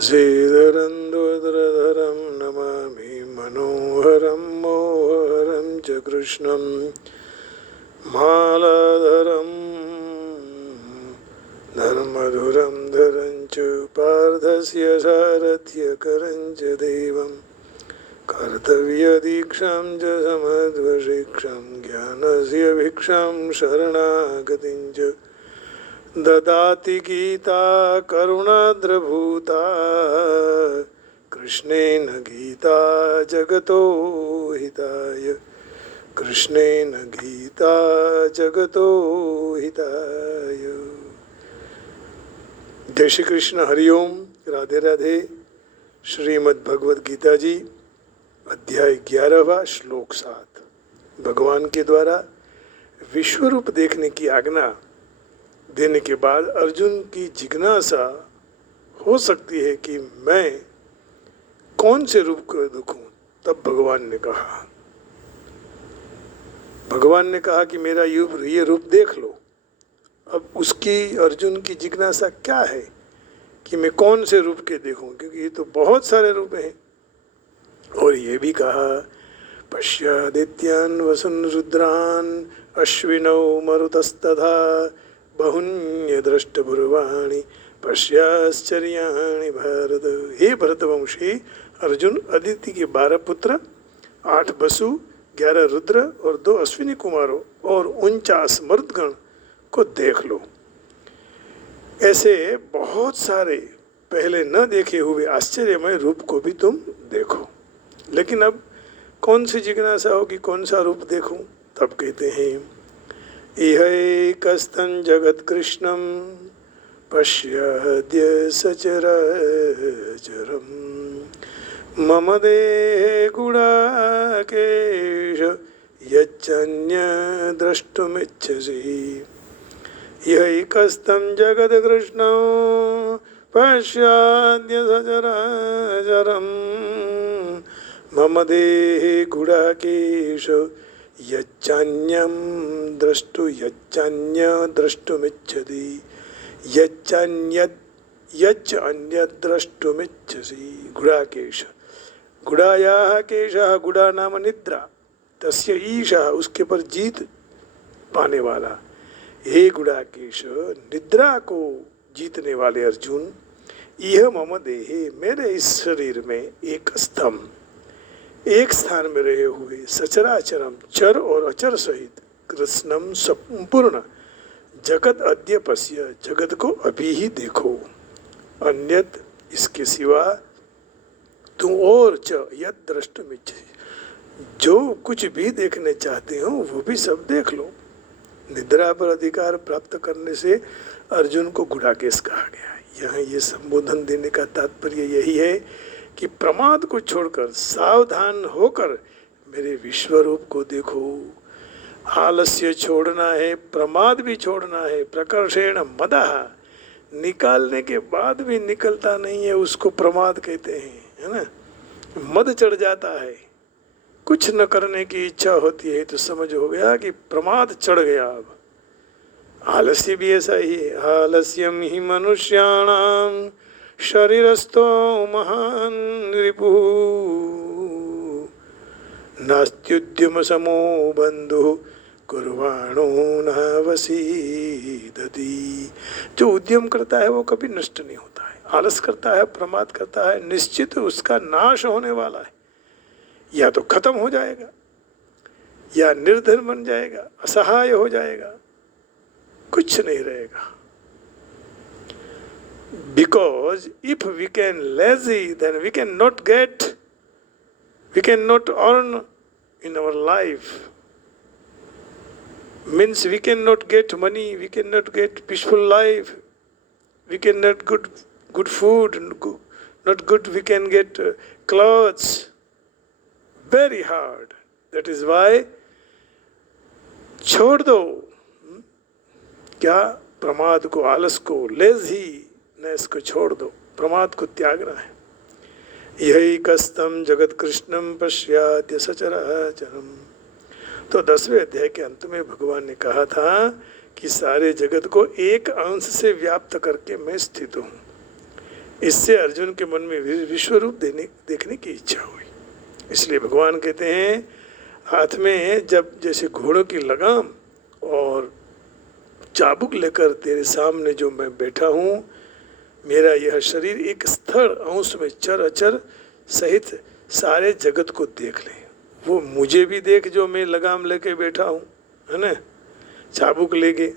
श्रीधरं दुर्धरधरं नमामि मनोहरं मोहरं च कृष्णं मालाधरं धर्मधुरं धरं च पार्थस्य सारथ्यकरं च देवं कर्तव्यदीक्षां च समध्वशिक्षां ज्ञानस्य भिक्षां शरणागतिं च ददाति गीता करुणाद्रभूता कृष्णेन गीता जगतो हिताय कृष्णेन गीता जगतो हिताय। जय श्री कृष्ण, हरिओम, राधे राधे। श्रीमद् भगवद गीता जी अध्याय 11वां श्लोक 7। भगवान के द्वारा विश्वरूप देखने की आज्ञा देने के बाद अर्जुन की जिज्ञासा हो सकती है कि मैं कौन से रूप को देखूं। तब भगवान ने कहा कि मेरा ये रूप देख लो। अब उसकी अर्जुन की जिज्ञासा क्या है कि मैं कौन से रूप के देखूं, क्योंकि ये तो बहुत सारे रूप हैं। और ये भी कहा पश्यादित्यान् वसुन् रुद्रान् अश्विनौ मरुतस्तथा बहुन्य दृष्टपूर्वाणि पश्याश्चर्याणि भारत। हे भरतवंशी अर्जुन, अदिति के 12 पुत्र, 8 वसु, 11 रुद्र और 2 अश्विनी कुमारों और 49 मरुदगण को देख लो। ऐसे बहुत सारे पहले न देखे हुए आश्चर्यमय रूप को भी तुम देखो। लेकिन अब कौन सी जिज्ञासा होगी, कौन सा रूप देखूं? तब कहते हैं इहैकस्थं जगत्कृष्णं पश्याद्य सचराचरं मम देहे गुडाकेश यच्चन्यद्रष्टुमिच्छसि। इहैकस्थं जगत्कृष्णं पश्याद्य सचराचरं मम देहे गुडाकेश यच्चान्य द्रष्टुमिच्छति यच्चन्यद्रष्टुमिच्छसि। गुडाकेश, गुडायाः केशः, गुडा नाम निद्रा, तस्य ईशः, उसके पर जीत पाने वाला। हे गुडाकेश, निद्रा को जीतने वाले अर्जुन, यह मम देहे, मेरे इस शरीर में एक स्तंभ, एक स्थान में रहे हुए, सचराचरम, चर और अचर सहित, कृष्णम संपूर्ण, जगत अद्य पश्य, जगत को अभी ही देखो, अन्यत इसके सिवा तुम और च यद द्रष्टुमिच्छसि, जो कुछ भी देखने चाहते हो वो भी सब देख लो। निद्रा पर अधिकार प्राप्त करने से अर्जुन को गुडाकेश कहा गया। यहाँ ये संबोधन देने का तात्पर्य यही है कि प्रमाद को छोड़कर सावधान होकर मेरे विश्वरूप को देखो। आलस्य छोड़ना है, प्रमाद भी छोड़ना है। प्रकर्षेण मदः, निकालने के बाद भी निकलता नहीं है, उसको प्रमाद कहते हैं, है ना। मद चढ़ जाता है, कुछ न करने की इच्छा होती है तो समझ हो गया कि प्रमाद चढ़ गया। अब आलस्य भी ऐसा ही है। आलस्यम ही मनुष्याणाम शरीरस्थो महान रिपु नास्त्युद्यम समो बंधु कुर्वाणो नावसीदति। जो उद्यम करता है वो कभी नष्ट नहीं होता है। आलस करता है, प्रमाद करता है, निश्चित उसका नाश होने वाला है। या तो खत्म हो जाएगा, या निर्धन बन जाएगा, असहाय हो जाएगा, कुछ नहीं रहेगा। Because if we can lazy, then we cannot earn in our life. Means we cannot get money, we cannot get peaceful life, we cannot good food, not good we can get clothes. Very hard. That is why छोड़ दो क्या, प्रमाद को, आलस को, laziness को छोड़ दो, प्रमाद को त्यागना है। यही कस्तम जगत कृष्णम पश्याद्य सचराचरम। तो 10वें अध्याय के अंत में भगवान ने कहा था कि सारे जगत को एक अंश से व्याप्त करके मैं स्थित हूँ। इससे अर्जुन के मन में विश्व रूप देखने की इच्छा हुई। इसलिए भगवान कहते हैं हाथ में जब जैसे घोड़ों की लगाम और चाबुक लेकर तेरे सामने जो मैं बैठा हूँ, मेरा यह शरीर एक स्थल अंश में चर अचर सहित सारे जगत को देख ले। वो मुझे भी देख जो मैं लगाम लेके बैठा हूँ, है ना, चाबुक लेके,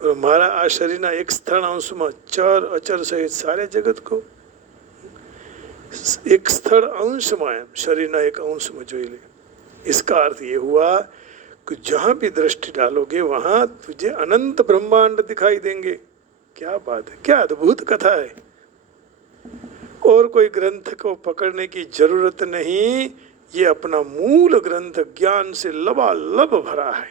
और मारा आ शरीर एक स्थल अंश में चर अचर सहित सारे जगत को एक स्थल अंश में शरीर एक अंश में जोई ले। इसका अर्थ ये हुआ कि जहाँ भी दृष्टि डालोगे वहाँ तुझे अनंत ब्रह्मांड दिखाई देंगे। क्या बात है, क्या अद्भुत कथा है। और कोई ग्रंथ को पकड़ने की जरूरत नहीं, ये अपना मूल ग्रंथ ज्ञान से लबालब भरा है।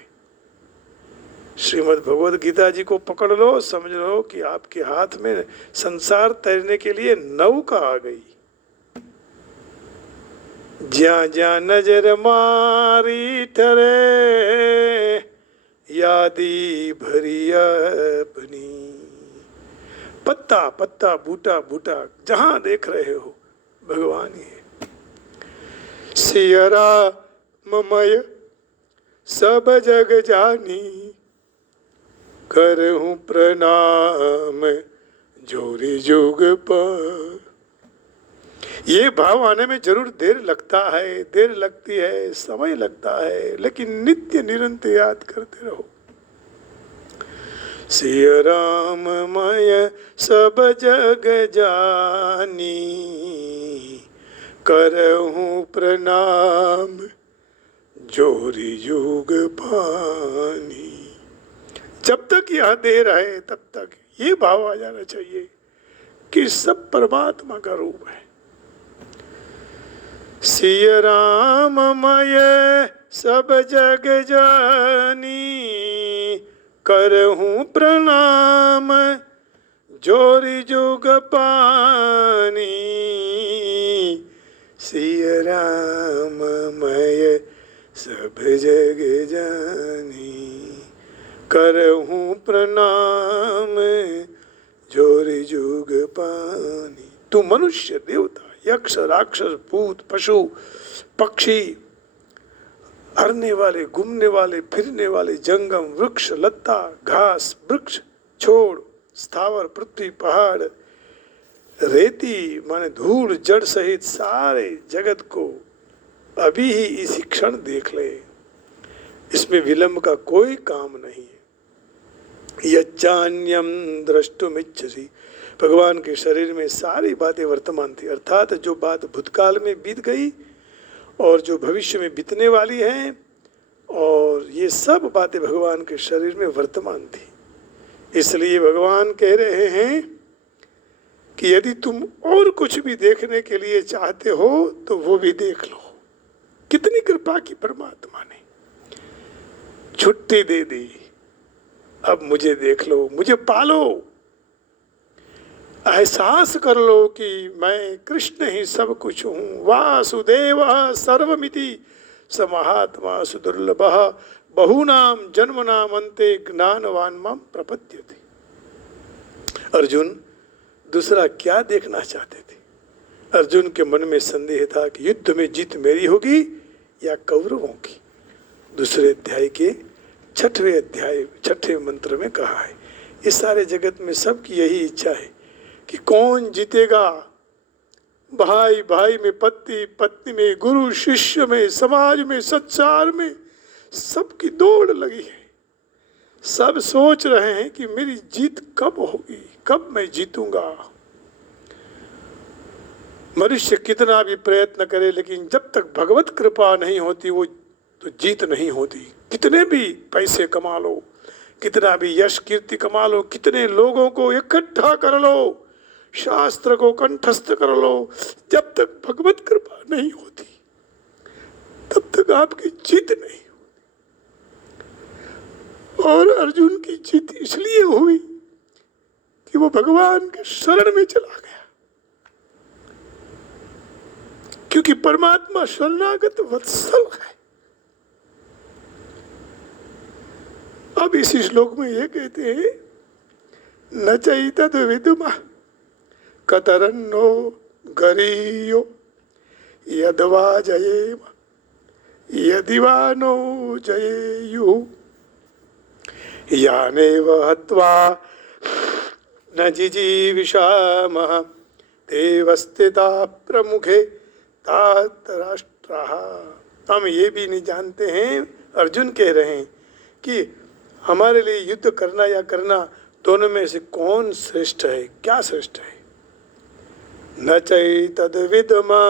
श्रीमद् भगवद गीता जी को पकड़ लो, समझ लो कि आपके हाथ में संसार तैरने के लिए नौका आ गई। ज्या ज्या नजर मारी ठरे यादी भरी अपनी। पत्ता पत्ता बूटा बूटा जहां देख रहे हो भगवान ही है। सियरा ममय सब जग जानी, करहूं प्रणाम जोरी जुग पर। ये भाव आने में जरूर देर लगता है, देर लगती है, समय लगता है, लेकिन नित्य निरंतर याद करते रहो। सिय राम मय सब जग जानी, करहूं प्रणाम जोरी जुग पानी। जब तक यह देर है तब तक ये भाव आ जाना चाहिए कि सब परमात्मा का रूप है। सिय राम मय सब जग जानी, करहूं प्रणाम जोरी जुग पानी। सिय राम मय सब जग जानी, करहूं प्रणाम जोरी जुग पानी। तू मनुष्य, देवता, यक्ष, राक्षस, भूत, पशु, पक्षी, हरने वाले, घूमने वाले, फिरने वाले, जंगम, वृक्ष, लता, घास, वृक्ष, छोड़, स्थावर, पृथ्वी, पहाड़, रेती माने धूल, जड़ सहित सारे जगत को अभी ही इसी क्षण देख ले। इसमें विलंब का कोई काम नहीं है। यच्चान्यम द्रष्टुमिच्छसि, भगवान के शरीर में सारी बातें वर्तमान थी, अर्थात जो बात भूतकाल में बीत गई और जो भविष्य में बीतने वाली हैं, और ये सब बातें भगवान के शरीर में वर्तमान थी। इसलिए भगवान कह रहे हैं कि यदि तुम और कुछ भी देखने के लिए चाहते हो तो वो भी देख लो। कितनी कृपा की परमात्मा ने, छुट्टी दे दी। अब मुझे देख लो, मुझे पालो, एहसास कर लो कि मैं कृष्ण ही सब कुछ हूँ। वासुदेव सर्वमिति स महात्मा सुदुर्लभ, बहूनाम जन्मनाम अन्ते ज्ञानवान मां प्रपद्यते। अर्जुन दूसरा क्या देखना चाहते थे? अर्जुन के मन में संदेह था कि युद्ध में जीत मेरी होगी या कौरवों की। दूसरे अध्याय के छठे मंत्र में कहा है, इस सारे जगत में सबकी यही इच्छा है कि कौन जीतेगा। भाई भाई में, पति पत्नी में, गुरु शिष्य में, समाज में, संसार में सबकी दौड़ लगी है। सब सोच रहे हैं कि मेरी जीत कब होगी, कब मैं जीतूंगा। मनुष्य कितना भी प्रयत्न करे, लेकिन जब तक भगवत कृपा नहीं होती वो तो जीत नहीं होती। कितने भी पैसे कमा लो, कितना भी यश कीर्ति कमा लो, कितने लोगों को इकट्ठा कर लो, शास्त्र को कंठस्थ कर लो, जब तक भगवत कृपा नहीं होती तब तक आपकी जीत नहीं होती। और अर्जुन की जीत इसलिए हुई कि वो भगवान के शरण में चला गया, क्योंकि परमात्मा शरणागत वत्सल है। अब इसी श्लोक में ये कहते हैं, न चैतद विदुमा कतरन्नो गरीयो यद्वा जयेम यदि वा नो जयेयुः यानेव हत्वा न जिजीविषामः तेव स्थिताः प्रमुखे तात राष्ट्राः। हम ये भी नहीं जानते हैं, अर्जुन कह रहे हैं कि हमारे लिए युद्ध करना या करना दोनों में से कौन श्रेष्ठ है, क्या श्रेष्ठ है। न चैतद्विद्मा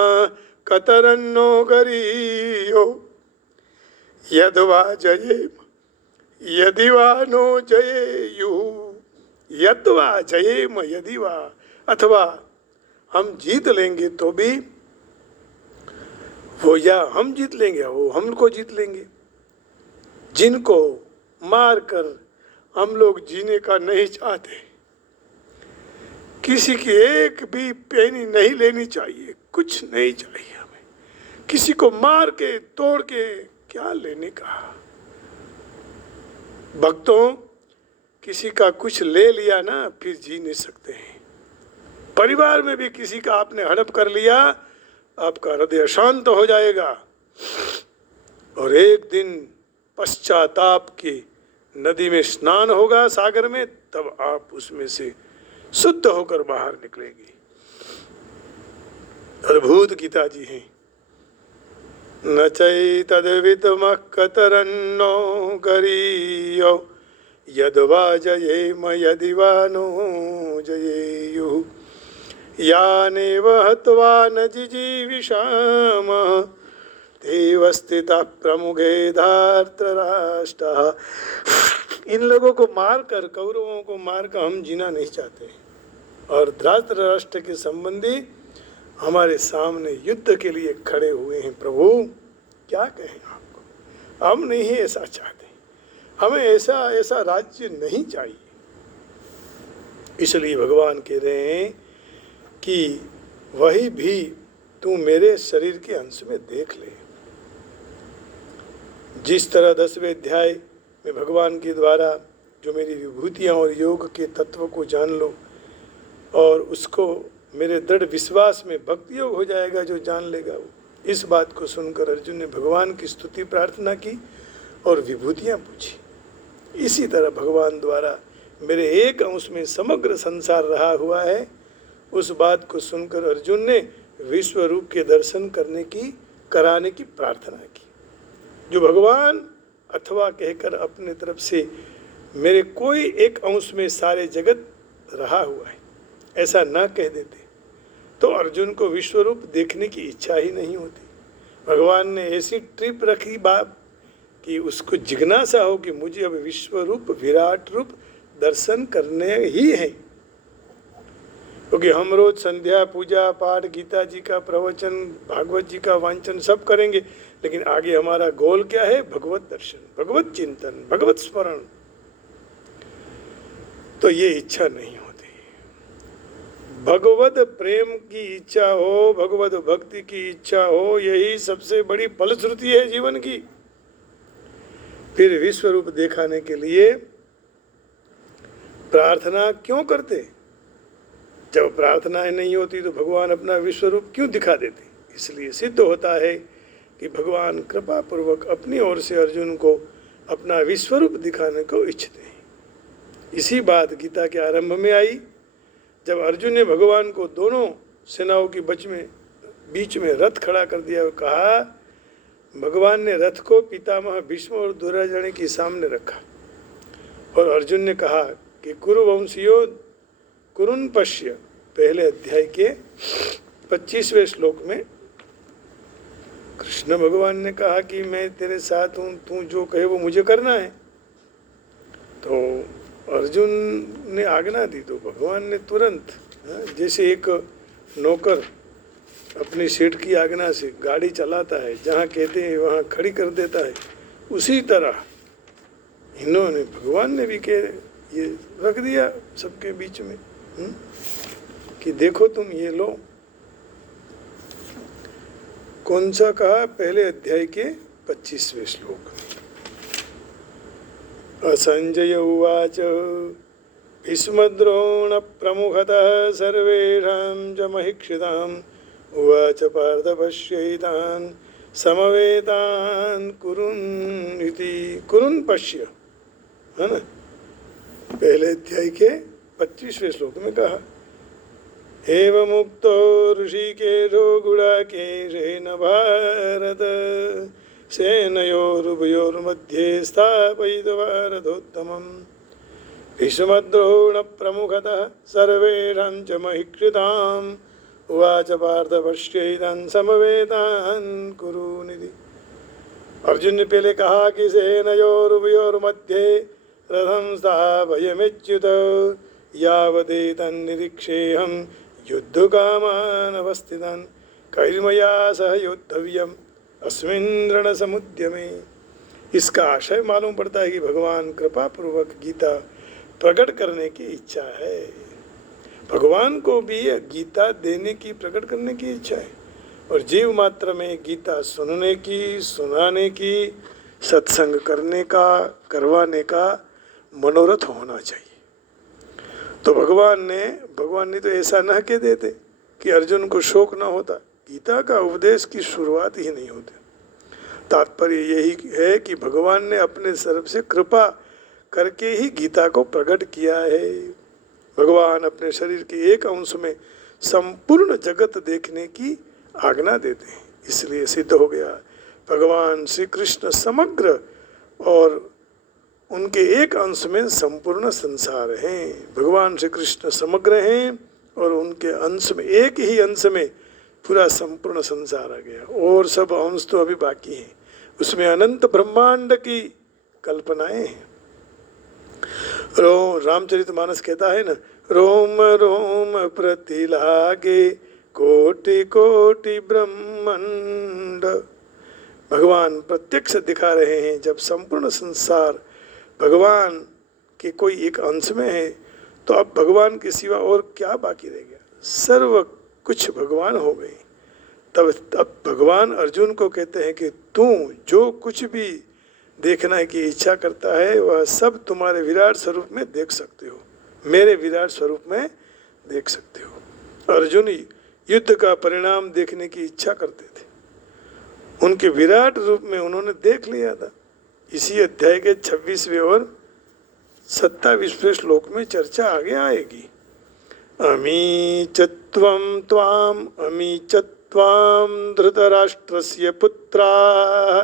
कतरन्नो गरीयो यद्वा जयेम यदि वा नो जयेयुः। यद्वा जयेम यदि वा, अथवा हम जीत लेंगे तो भी वो, या हम जीत लेंगे वो हमको जीत लेंगे। जिनको मार कर हम लोग जीने का नहीं चाहते, किसी की एक भी पेनी नहीं लेनी चाहिए, कुछ नहीं चाहिए हमें, किसी को मार के तोड़ के क्या लेने का। भक्तों, किसी का कुछ ले लिया ना फिर जी नहीं सकते हैं। परिवार में भी किसी का आपने हड़प कर लिया, आपका हृदय शांत हो जाएगा और एक दिन पश्चाताप की नदी में स्नान होगा, सागर में, तब आप उसमें से शुद्ध होकर बाहर निकलेंगे। अद्भुत गीता जी हैं। न चैतद्विद्मः कतरन्नो गरीयो यद्वा जयेम यदि वा नो जयेयुः यानेव हत्वा न जिजीविषामः तेव स्थिताः प्रमुखे धार्तराष्ट्राः। इन लोगों को मारकर, कौरवों को मारकर हम जीना नहीं चाहते और धृतराष्ट्र के संबंधी हमारे सामने युद्ध के लिए खड़े हुए हैं। प्रभु क्या कहें आपको, हम नहीं ऐसा चाहते, हमें ऐसा राज्य नहीं चाहिए। इसलिए भगवान कह रहे हैं कि वही भी तू मेरे शरीर के अंश में देख ले। जिस तरह 10वें अध्याय में भगवान के द्वारा जो मेरी विभूतियाँ और योग के तत्व को जान लो और उसको मेरे दृढ़ विश्वास में भक्ति योग हो जाएगा, जो जान लेगा वो। इस बात को सुनकर अर्जुन ने भगवान की स्तुति प्रार्थना की और विभूतियाँ पूछी। इसी तरह भगवान द्वारा मेरे एक अंश में समग्र संसार रहा हुआ है, उस बात को सुनकर अर्जुन ने विश्व रूप के दर्शन कराने की प्रार्थना की। जो भगवान अथवा कहकर अपने तरफ से मेरे कोई एक अंश में सारे जगत रहा हुआ है, ऐसा न कह देते तो अर्जुन को विश्व रूप देखने की इच्छा ही नहीं होती। भगवान ने ऐसी ट्रिप रखी बात कि उसको जिज्ञासा हो कि मुझे अब विश्व रूप विराट रूप दर्शन करने ही है। क्योंकि हम रोज संध्या पूजा पाठ गीता जी का प्रवचन भागवत जी का वांचन सब करेंगे, लेकिन आगे हमारा गोल क्या है? भगवत दर्शन, भगवत चिंतन, भगवत स्मरण। तो ये इच्छा नहीं होती। भगवत प्रेम की इच्छा हो, भगवत भक्ति की इच्छा हो, यही सबसे बड़ी फलश्रुति है जीवन की। फिर विश्व रूप दिखाने के लिए प्रार्थना क्यों करते? जब प्रार्थनाएं नहीं होती तो भगवान अपना विश्व रूप क्यों दिखा देते? इसलिए सिद्ध होता है कि भगवान कृपा पूर्वक अपनी ओर से अर्जुन को अपना विश्व रूप दिखाने को इच्छते हैं। इसी बात गीता के आरंभ में आई, जब अर्जुन ने भगवान को दोनों सेनाओं के बीच में रथ खड़ा कर दिया और कहा, भगवान ने रथ को पितामह भीष्म और दुर्योधन के सामने रखा और अर्जुन ने कहा कि कुरुवंशियों कुरुन पश्य, पहले अध्याय के 25वें श्लोक में कृष्ण भगवान ने कहा कि मैं तेरे साथ हूँ, तू जो कहे वो मुझे करना है। तो अर्जुन ने आज्ञा दी तो भगवान ने तुरंत, जैसे एक नौकर अपने सेठ की आज्ञा से गाड़ी चलाता है, जहाँ कहते हैं वहाँ खड़ी कर देता है, उसी तरह इन्होंने, भगवान ने भी ये रख दिया सबके बीच में कि देखो तुम ये लो। कौन सा कहा? पहले अध्याय के 25वें श्लोक में। असंजय उवाच भीष्मद्रोण प्रमुखतः सर्वेषां च महिक्षिताम् उवाच पार्थ पश्यैतान् समवेतान् कुरुन् इति। कुरुन् पश्य, है ना, पहले अध्याय के 25वें श्लोक में कहा। एवमुक्तो ऋषिकेशो गुडाकेशेन भारत सेनयोरुभयोर्मध्ये स्थापयित्वा रथोत्तमम् भीष्मद्रोण प्रमुखतः सर्वेषां च महिक्षिताम् उवाच पार्थ पश्यैतान् समवेतान् कुरुनिति। अर्जुन ने पहले कहा कि सेनयोरुभयोर्मध्ये रथं स्थापयमेच्युत यावदेतन्निरीक्षेऽहं युद्धकामान् अवस्थितान् कैर्मया सह योद्धव्यम् अस्मिन् रणसमुद्यमे। इसका आशय मालूम पड़ता है कि भगवान कृपा पूर्वक गीता प्रकट करने की इच्छा है। भगवान को भी गीता देने की, प्रकट करने की इच्छा है, और जीव मात्र में गीता सुनने की, सुनाने की, सत्संग करने का, करवाने का मनोरथ होना चाहिए। तो भगवान ने तो ऐसा न कह देते कि अर्जुन को शोक न होता। गीता का उपदेश की शुरुआत ही नहीं होती। तात्पर्य यही है कि भगवान ने अपने तरफ से कृपा करके ही गीता को प्रकट किया है। भगवान अपने शरीर के एक अंश में संपूर्ण जगत देखने की आज्ञा देते हैं, इसलिए सिद्ध हो गया भगवान श्री कृष्ण समग्र और उनके एक अंश में संपूर्ण संसार हैं। भगवान श्री कृष्ण समग्र हैं और उनके अंश में, एक ही अंश में पूरा संपूर्ण संसार आ गया, और सब अंश तो अभी बाकी हैं। उसमें अनंत ब्रह्मांड की कल्पनाएं हैं। रामचरितमानस कहता है ना, रोम रोम प्रतिलागे कोटि कोटि ब्रह्मांड। भगवान प्रत्यक्ष दिखा रहे हैं। जब संपूर्ण संसार भगवान के कोई एक अंश में है तो अब भगवान के सिवा और क्या बाकी रह गया? सर्व कुछ भगवान हो गए। तब भगवान अर्जुन को कहते हैं कि तू जो कुछ भी देखने की इच्छा करता है वह सब तुम्हारे विराट स्वरूप में देख सकते हो, मेरे विराट स्वरूप में देख सकते हो। अर्जुन युद्ध का परिणाम देखने की इच्छा करते थे, उनके विराट रूप में उन्होंने देख लिया था। इसी अध्याय के 26वें और 27वें श्लोक में चर्चा आगे आएगी। अमी च त्वां धृतराष्ट्रस्य पुत्राः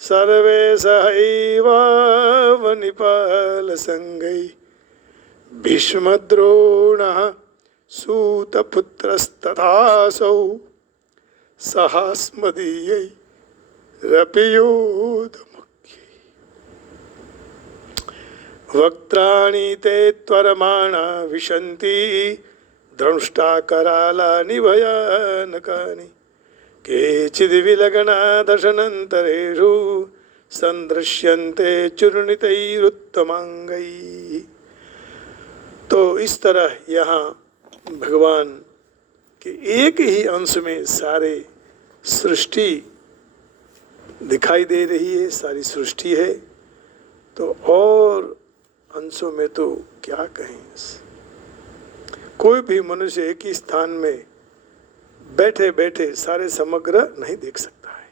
सर्वे सहैवावनिपालसंगैः भीष्मद्रोणः सूतपुत्रस्तथासौ सहास्मदीयैरपि योधमुख्यैः वक्त्राणि ते त्वरमाणा विशन्ति दंष्टाकरालानि भयानकानि केचिद्विलग्ना दशनन्तरेषु सन्दृश्यन्ते चूर्णितैरुत्तमाङ्गैः। तो इस तरह यहाँ भगवान के एक ही अंश में सारे सृष्टि दिखाई दे रही है, सारी सृष्टि है। तो और अंशों में तो क्या कहें। कोई भी मनुष्य एक ही स्थान में बैठे बैठे सारे समग्र नहीं देख सकता है।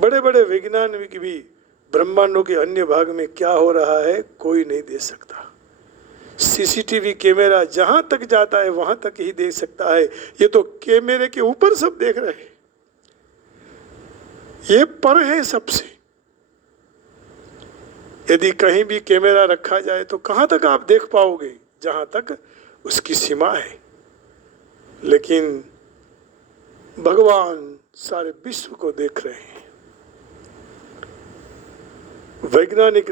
बड़े बड़े वैज्ञानिक भी ब्रह्मांडों के अन्य भाग में क्या हो रहा है कोई नहीं देख सकता। सीसीटीवी कैमरा जहां तक जाता है वहां तक ही देख सकता है। ये तो कैमरे के ऊपर सब देख रहे हैं, ये पर है सबसे। यदि कहीं भी कैमरा रखा जाए तो कहां तक आप देख पाओगे? जहां तक उसकी सीमा है। लेकिन भगवान सारे विश्व को देख रहे हैं। वैज्ञानिक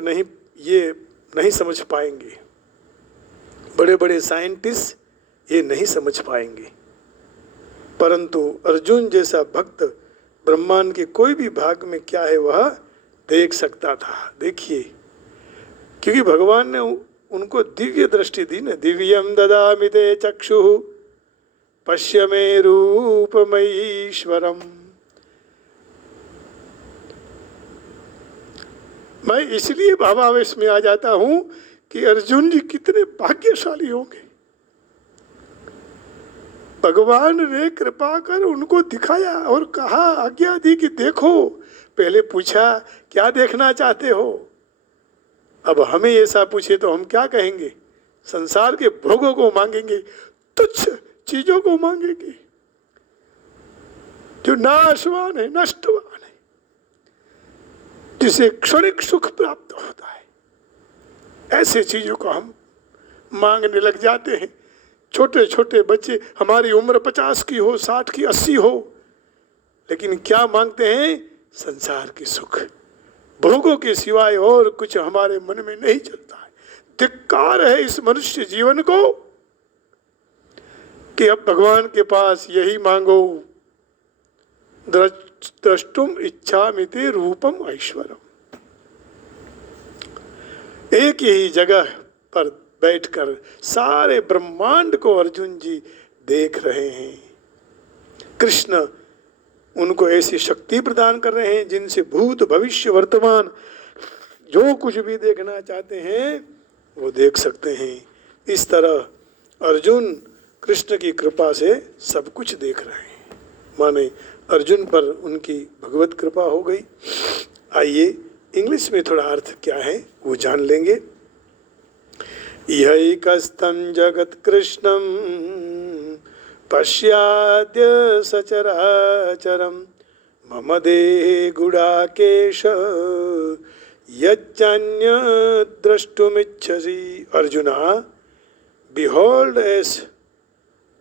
ये नहीं समझ पाएंगे, बड़े बड़े साइंटिस्ट ये नहीं समझ पाएंगे, परंतु अर्जुन जैसा भक्त ब्रह्मांड के कोई भी भाग में क्या है वह देख सकता था। देखिए, क्योंकि भगवान ने उनको दिव्य दृष्टि दी ना। दिव्यम ददामि ते चक्षुः पश्य मे रूपमईश्वरम। मैं इसलिए भावावेश में आ जाता हूं कि अर्जुन जी कितने भाग्यशाली होंगे। भगवान ने कृपा कर उनको दिखाया और कहा, आज्ञा दी कि देखो। पहले पूछा क्या देखना चाहते हो। अब हमें ऐसा पूछे तो हम क्या कहेंगे? संसार के भोगों को मांगेंगे, तुच्छ चीजों को मांगेंगे जो नाशवान है, नष्टवान है, जिसे क्षणिक सुख प्राप्त होता है। ऐसे चीजों को हम मांगने लग जाते हैं। छोटे छोटे बच्चे, हमारी उम्र 50 की हो, 60 की, 80 हो, लेकिन क्या मांगते हैं? संसार की सुख। भोगों के सिवाय और कुछ हमारे मन में नहीं चलता है। धिक्कार है इस मनुष्य जीवन को कि अब भगवान के पास यही मांगो, द्रष्टुम इच्छामिते रूपम ऐश्वरम। एक ही जगह पर बैठकर सारे ब्रह्मांड को अर्जुन जी देख रहे हैं। कृष्ण उनको ऐसी शक्ति प्रदान कर रहे हैं जिनसे भूत भविष्य वर्तमान जो कुछ भी देखना चाहते हैं वो देख सकते हैं। इस तरह अर्जुन कृष्ण की कृपा से सब कुछ देख रहे हैं। माने अर्जुन पर उनकी भगवत कृपा हो गई। आइए इंग्लिश में थोड़ा अर्थ क्या है वो जान लेंगे। यैकस्तं जगत् कृष्णं पश्याद्य सचराचरं मम देहे Gudakesh यच्चान्यद् द्रष्टुमिच्छसि। Arjuna, behold as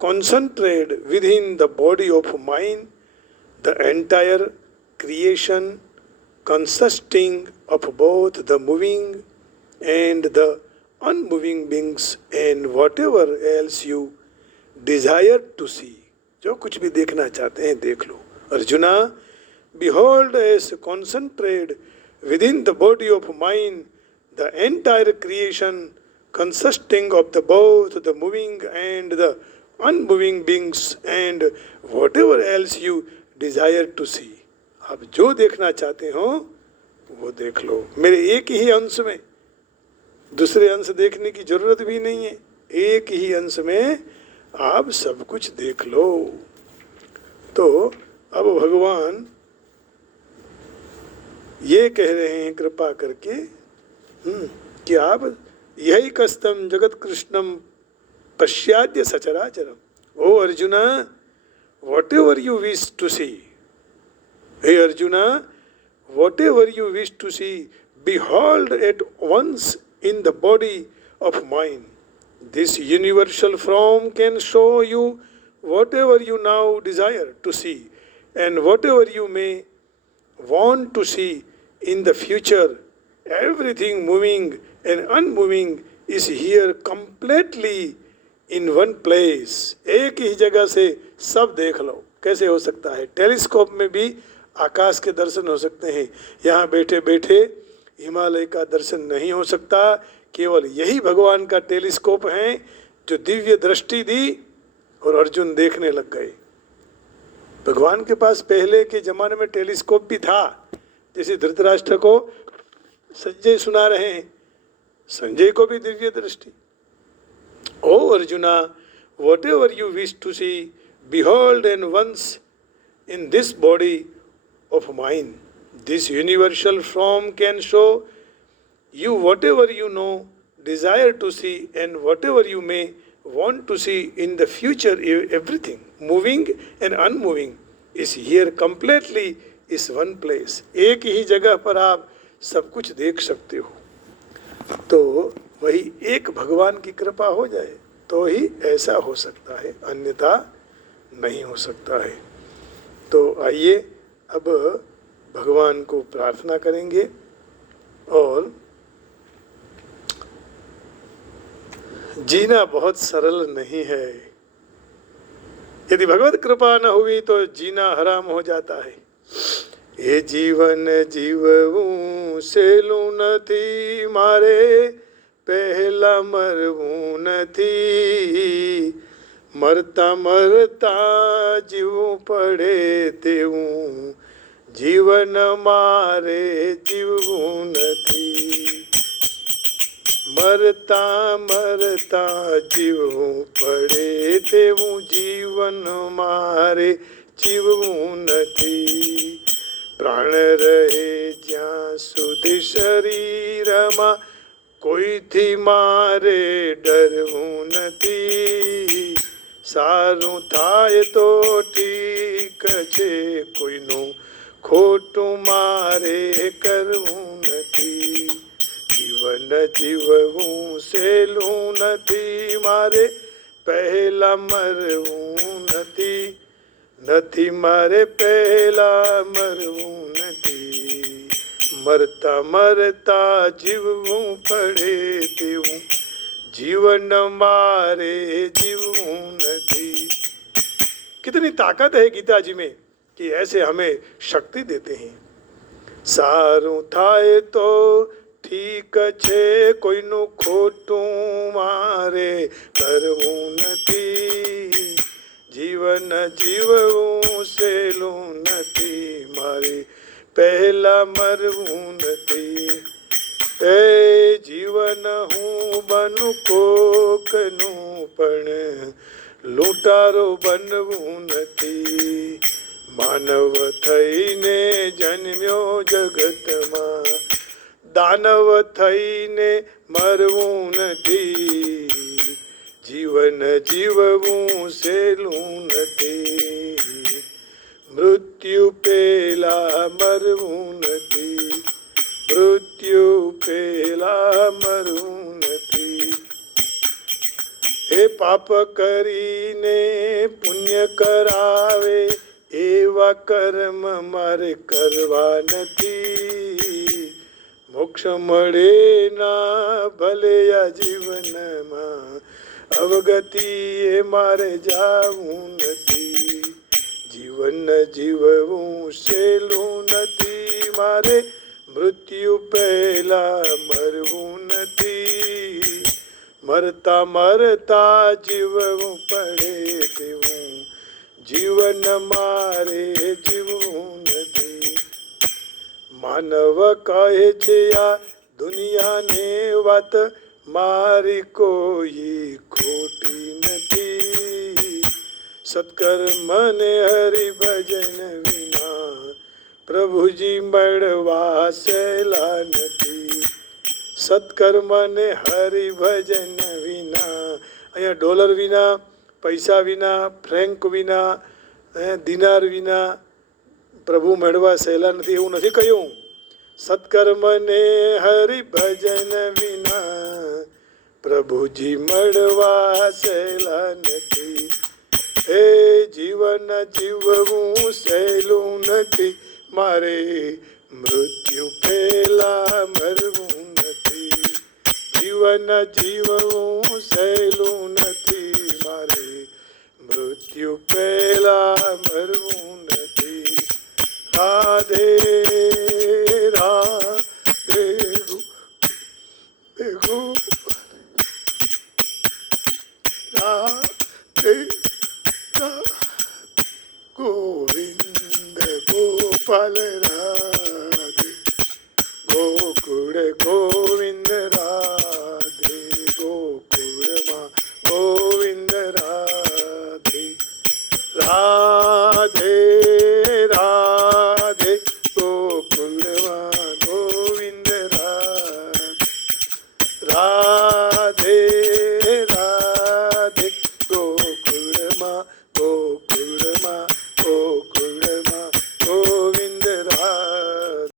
concentrated within the body of mine the entire creation consisting of both the moving and the unmoving beings and whatever else you desire to see। जो कुछ भी देखना चाहते हैं देख लो। Arjuna, behold as concentrated within the body of mine the entire creation consisting of the both the moving and the unmoving beings and whatever else you desire to see। आप जो देखना चाहते हो वो देख लो। मेरे एक ही अंश में, दूसरे अंश देखने की जरूरत भी नहीं है। एक ही अंश में आप सब कुछ देख लो। तो अब भगवान ये कह रहे हैं कृपा करके कि आप यही कस्तम जगत कृष्णम पश्चाद्य सचराचरम। ओ arjuna, whatever you wish to see, hey Arjuna, whatever you wish to see, behold at once in the body of mine. This universal form can show you whatever you now desire to see, and whatever you may want to see in the future. Everything moving and unmoving is here completely in one place। एक ही जगह से सब देख लो। कैसे हो सकता है? Telescope में भी आकाश के दर्शन हो सकते हैं। यहाँ बैठे बैठे हिमालय का दर्शन नहीं हो सकता। केवल यही भगवान का टेलीस्कोप है जो दिव्य दृष्टि दी और अर्जुन देखने लग गए। भगवान के पास पहले के जमाने में टेलीस्कोप भी था। जैसे धृतराष्ट्र को संजय सुना रहे हैं, संजय को भी दिव्य दृष्टि। ओ arjuna, whatever you wish to see, behold and once in this body of mine. This universal form can show you whatever you know, desire to see, and whatever you may want to see in the future. Everything moving and unmoving is here completely is one place। एक ही जगह पर आप सब कुछ देख सकते हो। तो वही एक भगवान की कृपा हो जाए तो ही ऐसा हो सकता है, अन्यथा नहीं हो सकता है। तो आइए अब भगवान को प्रार्थना करेंगे और जीना बहुत सरल नहीं है। यदि भगवत कृपा न हुई तो जीना हराम हो जाता है। ये जीवन जीवવું સહેલું નથી મારે, પહેલા મરવું નથી, મરતા મરતા જીવવું પડે તેવું જીવન મારે જીવવું નથી। મરતા મરતા જીવવું પડે તેવું જીવન મારે જીવવું નથી. પ્રાણ રહે જ્યાં સુધી શરીરમાં કોઈથી મારે ડરવું નથી. સારું થાય તો ઠીક છે, કોઈનું ખોટું મારે કરવું નથી. જીવન જીવવું સહેલું નથી, મારે પહેલા મરવું નથી. નથી મારે પહેલા મરવું નથી. મરતા મરતા જીવવું પડે તેવું जीवन मारे जीवूं नहीं. कितनी ताकत है गीता जी में कि ऐसे हमें शक्ति देते हैं. सारू थाय तो ठीक छे, कोईनु खोटू मारे करवू नहीं. जीवन जीवવું સહેલું નથી, મારે પહેલા મરવું નથી. એ જીવન હું બનું કોકનું પણ લૂંટારો બનવું નથી. માનવ થઈને જન્મ્યો જગતમાં, દાનવ થઈને મરવું નથી. જીવન જીવવું સહેલું નથી, મૃત્યુ પેલા મરવું નથી. મૃત્યુ પેલા મરવું નથી. એ પાપ કરીને પુણ્ય કરાવે એવા કર્મ મારે કરવા નથી. મોક્ષ મળે ના ભલે આ જીવનમાં, અવગતિ એ મારે જાવું નથી. જીવન જીવવું સહેલું નથી, મારે મૃત્યુ પહેલા મરવું નથી. મરતા મરતા જીવવું પડે તેવું જીવન મારે જીવવું નથી. માનવ કહે છે આ દુનિયાને વાત, મારી કોઈ ખોટી નથી. સત્કર્મને હરિભજન વિના પ્રભુજી મળવા સહેલા નથી. સત્કર્મને હરિભજન વિના, અહીંયા ડોલર વિના, પૈસા વિના, ફ્રેન્ક વિના, દિનાર વિના પ્રભુ મળવા સહેલા નથી એવું નથી કહ્યું. સત્કર્મને હરિભજન વિના પ્રભુજી મળવા સહેલા નથી. એ જીવન જીવવું સહેલું નથી, મારે મૃત્યુ પહેલા મરવું નથી. જીવન જીવવું સહેલું નથી, મારે મૃત્યુ પહેલા મરવું નથી. રાધે રાધે રાધે ગોવિંદ ગોપાલ રાધે, ગોકુળ ગોવિંદ રાધે, ગોકુળમાં ગોવિંદ રાધે. રાધે રાધે ગોકુળમાં ગોવિંદ રાધે. રાધે રાધે ગોકુળમાં ગોકુળમાં ગોકુળ